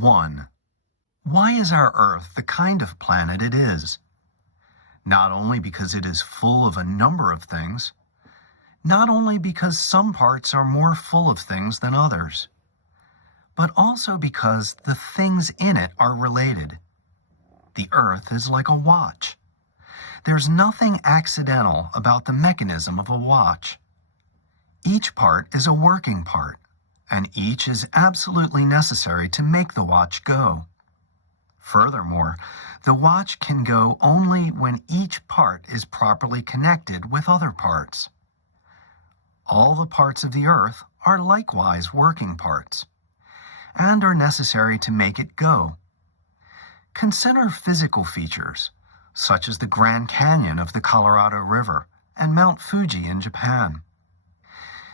1. Why is our Earth the kind of planet it is? Not only because it is full of a number of things, not only because some parts are more full of things than others, but also because the things in it are related. The Earth is like a watch. There's nothing accidental about the mechanism of a watch. Each part is a working part, and each is absolutely necessary to make the watch go. Furthermore, the watch can go only when each part is properly connected with other parts. All the parts of the Earth are likewise working parts, and are necessary to make it go. Consider physical features, such as the Grand Canyon of the Colorado River and Mount Fuji in Japan.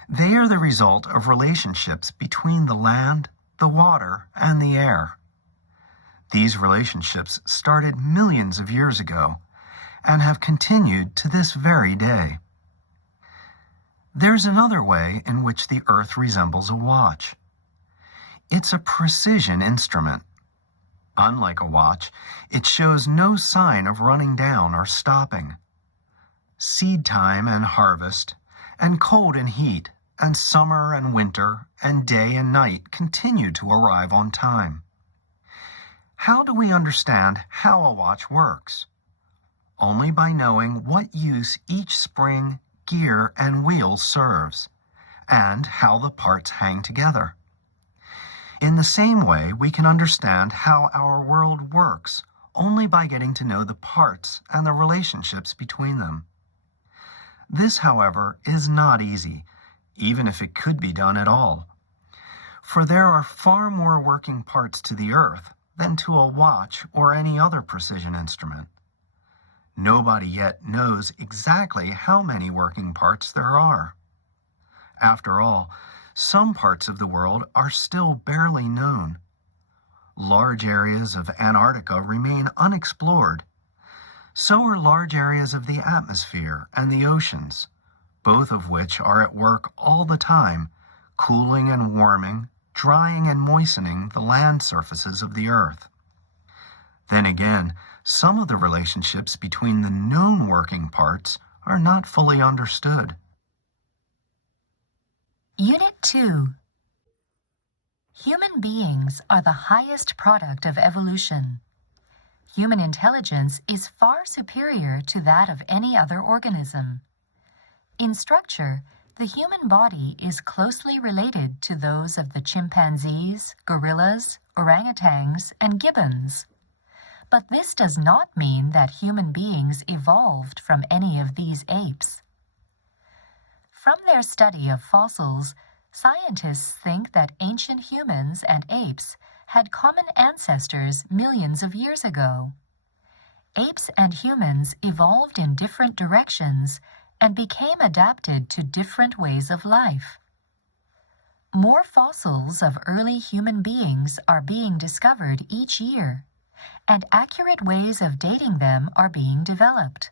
They are the result of relationships between the land, the water, and the air. These relationships started millions of years ago and have continued to this very day. There's another way in which the Earth resembles a watch. It's a precision instrument. Unlike a watch, it shows no sign of running down or stopping. Seed time and harvest, and cold and heat, and summer and winter, and day and night continue to arrive on time. How do we understand how a watch works? Only by knowing what use each spring, gear, and wheel serves, and how the parts hang together. In the same way, we can understand how our world works only by getting to know the parts and the relationships between them. This, however, is not easy, even if it could be done at all. For there are far more working parts to the Earth than to a watch or any other precision instrument. Nobody yet knows exactly how many working parts there are. After all, some parts of the world are still barely known. Large areas of Antarctica remain unexplored. So are large areas of the atmosphere and the oceans, both of which are at work all the time, cooling and warming, drying and moistening the land surfaces of the Earth. Then again, some of the relationships between the known working parts are not fully understood. Unit 2. Human beings are the highest product of evolution. Human intelligence is far superior to that of any other organism. In structure, the human body is closely related to those of the chimpanzees, gorillas, orangutans, and gibbons. But this does not mean that human beings evolved from any of these apes. From their study of fossils, scientists think that ancient humans and apes had common ancestors millions of years ago. Apes and humans evolved in different directions and became adapted to different ways of life. More fossils of early human beings are being discovered each year, and accurate ways of dating them are being developed.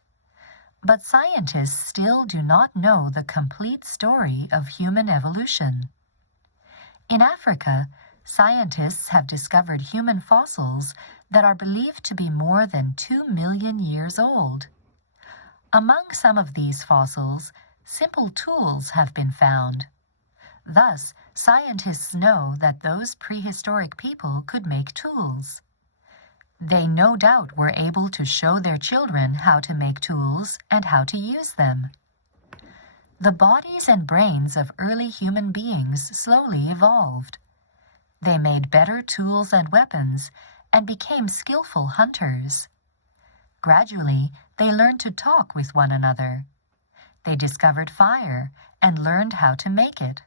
But scientists still do not know the complete story of human evolution. In Africa, scientists have discovered human fossils that are believed to be more than 2 million years old. Among some of these fossils, simple tools have been found. Thus, scientists know that those prehistoric people could make tools. They no doubt were able to show their children how to make tools and how to use them. The bodies and brains of early human beings slowly evolved. They made better tools and weapons and became skillful hunters. Gradually, they learned to talk with one another. They discovered fire and learned how to make it.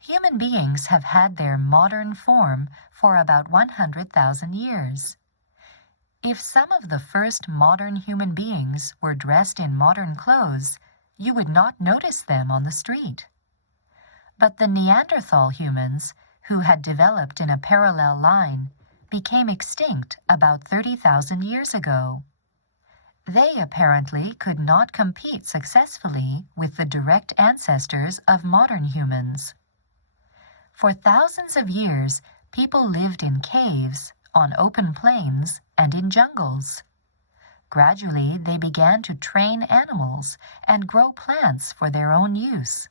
Human beings have had their modern form for about 100,000 years. If some of the first modern human beings were dressed in modern clothes, you would not notice them on the street. But the Neanderthal humans, who had developed in a parallel line, became extinct about 30,000 years ago. They apparently could not compete successfully with the direct ancestors of modern humans. For thousands of years, people lived in caves, on open plains, and in jungles. Gradually, they began to train animals and grow plants for their own use.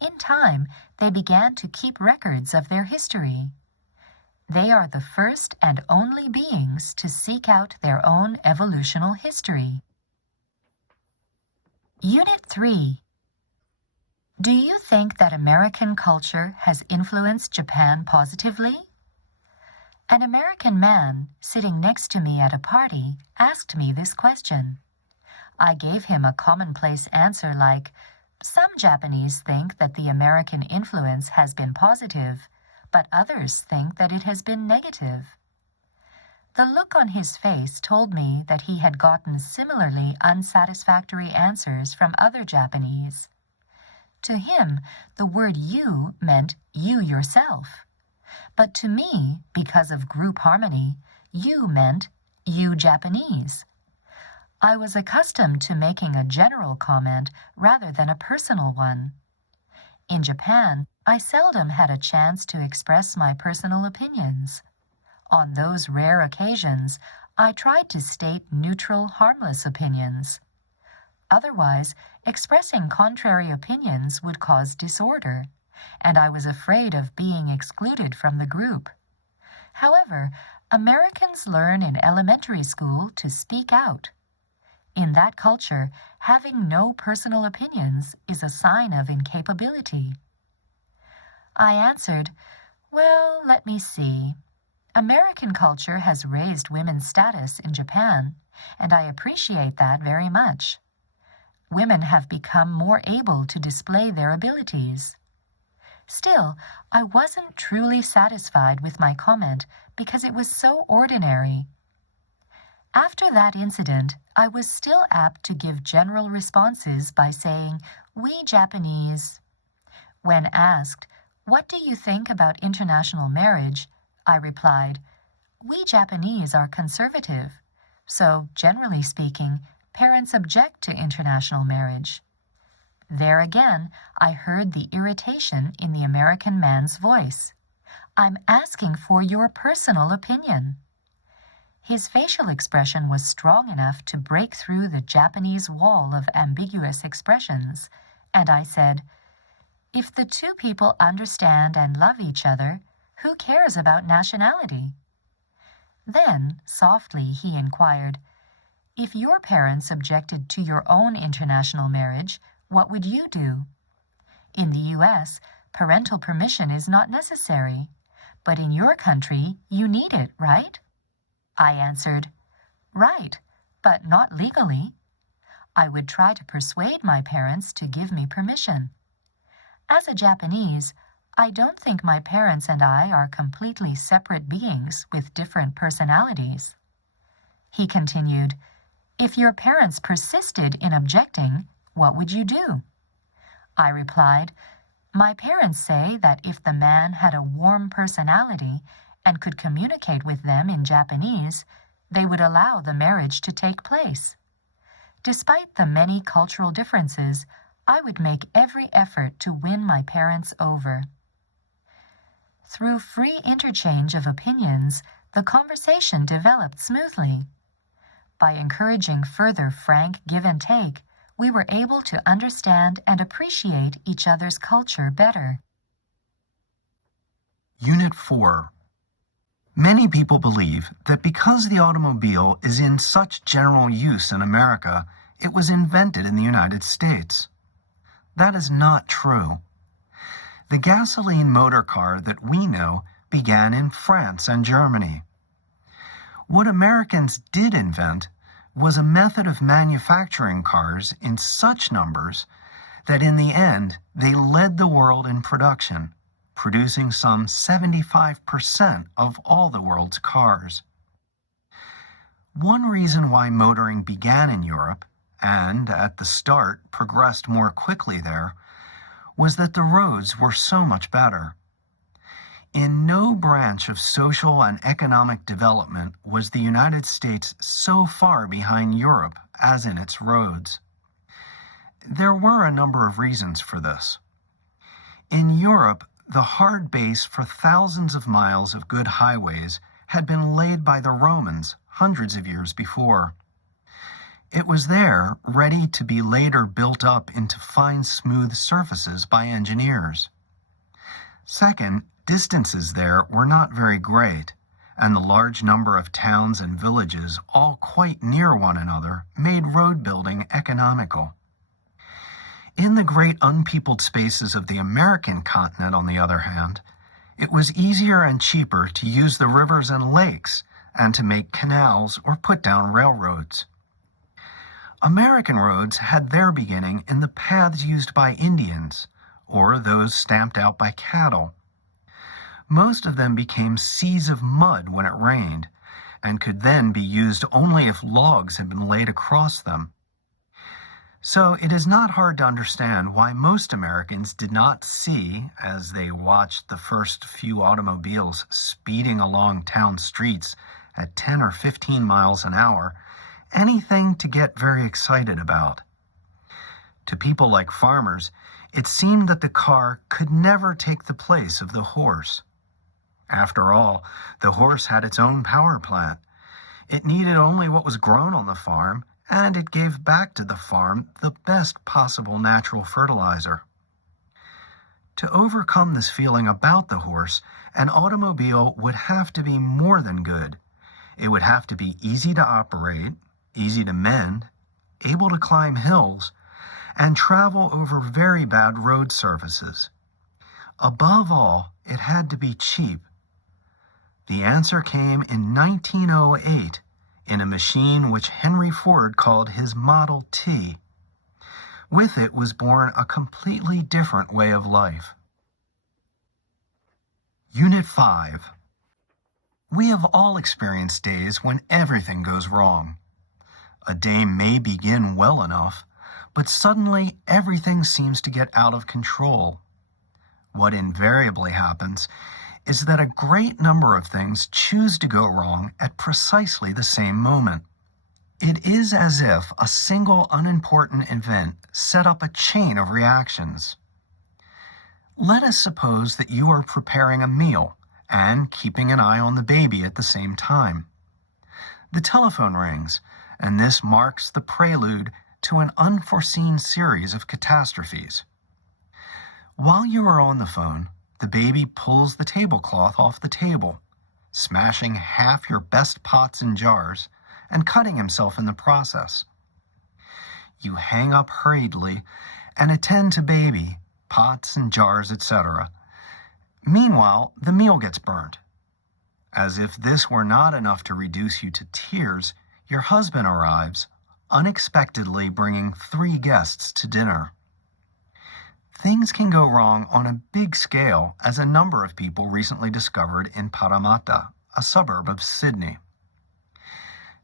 In time, they began to keep records of their history. They are the first and only beings to seek out their own evolutional history. Unit 3. Do you think that American culture has influenced Japan positively? An American man sitting next to me at a party asked me this question. I gave him a commonplace answer like, "Some Japanese think that the American influence has been positive, but others think that it has been negative." The look on his face told me that he had gotten similarly unsatisfactory answers from other Japanese. To him, the word "you" meant you yourself. But to me, because of group harmony, you meant you Japanese. I was accustomed to making a general comment rather than a personal one. In Japan, I seldom had a chance to express my personal opinions. On those rare occasions, I tried to state neutral, harmless opinions. Otherwise, expressing contrary opinions would cause disorder, and I was afraid of being excluded from the group. However, Americans learn in elementary school to speak out. In that culture, having no personal opinions is a sign of incapability. I answered, "Well, let me see. American culture has raised women's status in Japan, and I appreciate that very much. Women have become more able to display their abilities." Still, I wasn't truly satisfied with my comment because it was so ordinary. After that incident, I was still apt to give general responses by saying, "We Japanese." When asked, "What do you think about international marriage?" I replied, "We Japanese are conservative, so generally speaking, parents object to international marriage." There again, I heard the irritation in the American man's voice. "I'm asking for your personal opinion." His facial expression was strong enough to break through the Japanese wall of ambiguous expressions, and I said, "If the two people understand and love each other, who cares about nationality?" Then, softly, he inquired, "If your parents objected to your own international marriage, what would you do? In the U.S., parental permission is not necessary, but in your country, you need it, right?" I answered, "Right, but not legally. I would try to persuade my parents to give me permission. As a Japanese, I don't think my parents and I are completely separate beings with different personalities." He continued, "If your parents persisted in objecting, what would you do?" I replied, "My parents say that if the man had a warm personality and could communicate with them in Japanese, they would allow the marriage to take place. Despite the many cultural differences, I would make every effort to win my parents over." Through free interchange of opinions, the conversation developed smoothly. By encouraging further frank give and take, we were able to understand and appreciate each other's culture better. Unit 4. Many people believe that because the automobile is in such general use in America, it was invented in the United States. That is not true. The gasoline motor car that we know began in France and Germany. What Americans did invent was a method of manufacturing cars in such numbers that in the end they led the world in production, producing some 75% of all the world's cars. One reason why motoring began in Europe, and at the start progressed more quickly there, was that the roads were so much better. In no branch of social and economic development was the United States so far behind Europe as in its roads. There were a number of reasons for this. In Europe, the hard base for thousands of miles of good highways had been laid by the Romans hundreds of years before. It was there, ready to be later built up into fine, smooth surfaces by engineers. Second, distances there were not very great, and the large number of towns and villages, all quite near one another, made road building economical. In the great unpeopled spaces of the American continent, on the other hand, it was easier and cheaper to use the rivers and lakes and to make canals or put down railroads. American roads had their beginning in the paths used by Indians, or those stamped out by cattle. Most of them became seas of mud when it rained, and could then be used only if logs had been laid across them. So it is not hard to understand why most Americans did not see, as they watched the first few automobiles speeding along town streets at 10 or 15 miles an hour, anything to get very excited about. To people like farmers, it seemed that the car could never take the place of the horse. After all, the horse had its own power plant. It needed only what was grown on the farm, and it gave back to the farm the best possible natural fertilizer. To overcome this feeling about the horse, an automobile would have to be more than good. It would have to be easy to operate, easy to mend, able to climb hills, and travel over very bad road surfaces. Above all, it had to be cheap. The answer came in 1908 in a machine which Henry Ford called his Model T. With it was born a completely different way of life. Unit 5. We have all experienced days when everything goes wrong. A day may begin well enough, but suddenly everything seems to get out of control. What invariably happens is that a great number of things choose to go wrong at precisely the same moment. It is as if a single unimportant event set up a chain of reactions. Let us suppose that you are preparing a meal and keeping an eye on the baby at the same time. The telephone rings, and this marks the prelude to an unforeseen series of catastrophes. While you are on the phone, the baby pulls the tablecloth off the table, smashing half your best pots and jars and cutting himself in the process. You hang up hurriedly and attend to baby, pots and jars, etc. Meanwhile, the meal gets burnt. As if this were not enough to reduce you to tears, your husband arrives, unexpectedly bringing 3 guests to dinner. Things can go wrong on a big scale, as a number of people recently discovered in Parramatta, a suburb of Sydney.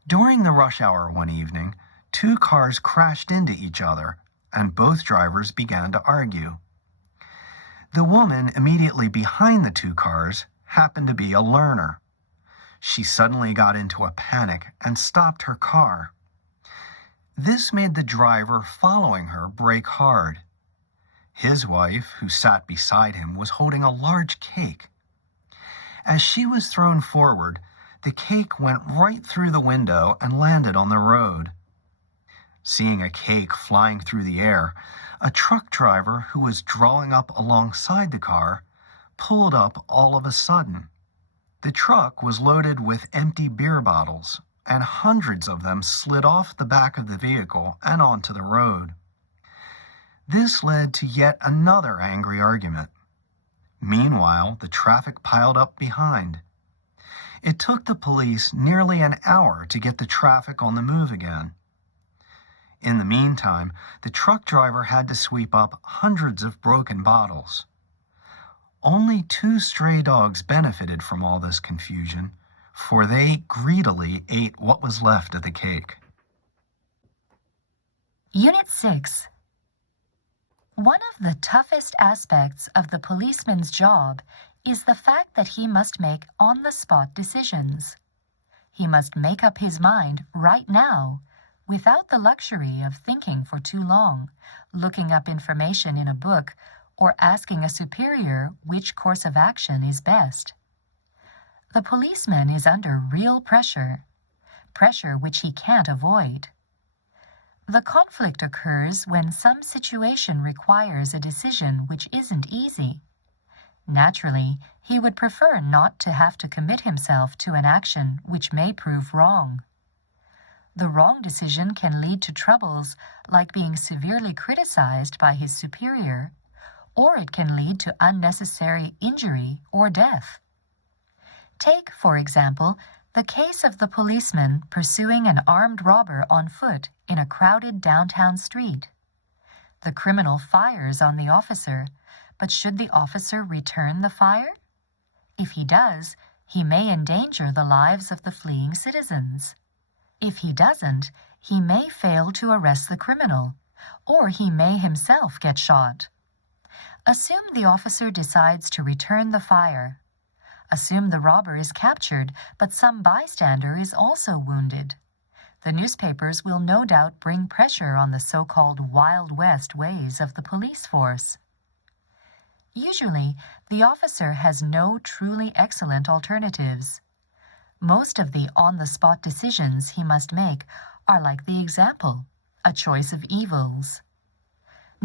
During the rush hour one evening, 2 cars crashed into each other, and both drivers began to argue. The woman immediately behind the 2 cars happened to be a learner. She suddenly got into a panic and stopped her car. This made the driver following her brake hard. His wife, who sat beside him, was holding a large cake. As she was thrown forward, the cake went right through the window and landed on the road. Seeing a cake flying through the air, a truck driver who was drawing up alongside the car pulled up all of a sudden. The truck was loaded with empty beer bottles, and hundreds of them slid off the back of the vehicle and onto the road. This led to yet another angry argument. Meanwhile, the traffic piled up behind. It took the police nearly an hour to get the traffic on the move again. In the meantime, the truck driver had to sweep up hundreds of broken bottles. Only 2 stray dogs benefited from all this confusion, for they greedily ate what was left of the cake. Unit 6. One of the toughest aspects of the policeman's job is the fact that he must make on-the-spot decisions. He must make up his mind right now, without the luxury of thinking for too long, looking up information in a book, or asking a superior which course of action is best. The policeman is under real pressure which he can't avoid. The conflict occurs when some situation requires a decision which isn't easy. Naturally, he would prefer not to have to commit himself to an action which may prove wrong. The wrong decision can lead to troubles like being severely criticized by his superior, or it can lead to unnecessary injury or death. Take, for example, the case of the policeman pursuing an armed robber on foot in a crowded downtown street. The criminal fires on the officer, but should the officer return the fire? If he does, he may endanger the lives of the fleeing citizens. If he doesn't, he may fail to arrest the criminal, or he may himself get shot. Assume the officer decides to return the fire. Assume the robber is captured, but some bystander is also wounded. The newspapers will no doubt bring pressure on the so-called Wild West ways of the police force. Usually, the officer has no truly excellent alternatives. Most of the on-the-spot decisions he must make are like the example, a choice of evils.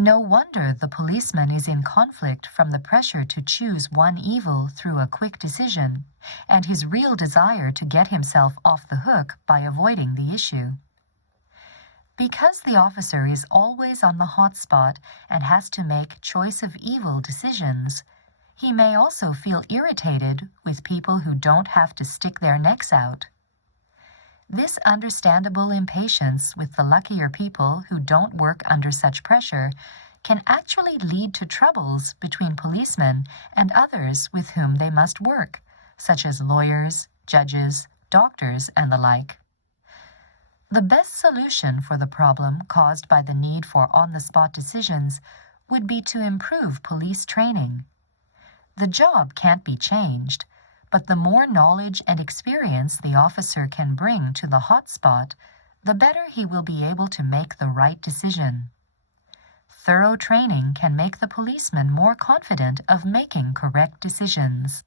No wonder the policeman is in conflict from the pressure to choose one evil through a quick decision, and his real desire to get himself off the hook by avoiding the issue. Because the officer is always on the hot spot and has to make choice of evil decisions, he may also feel irritated with people who don't have to stick their necks out. This understandable impatience with the luckier people who don't work under such pressure can actually lead to troubles between policemen and others with whom they must work, such as lawyers, judges, doctors, and the like. The best solution for the problem caused by the need for on-the-spot decisions would be to improve police training. The job can't be changed, but the more knowledge and experience the officer can bring to the hot spot, the better he will be able to make the right decision. Thorough training can make the policeman more confident of making correct decisions.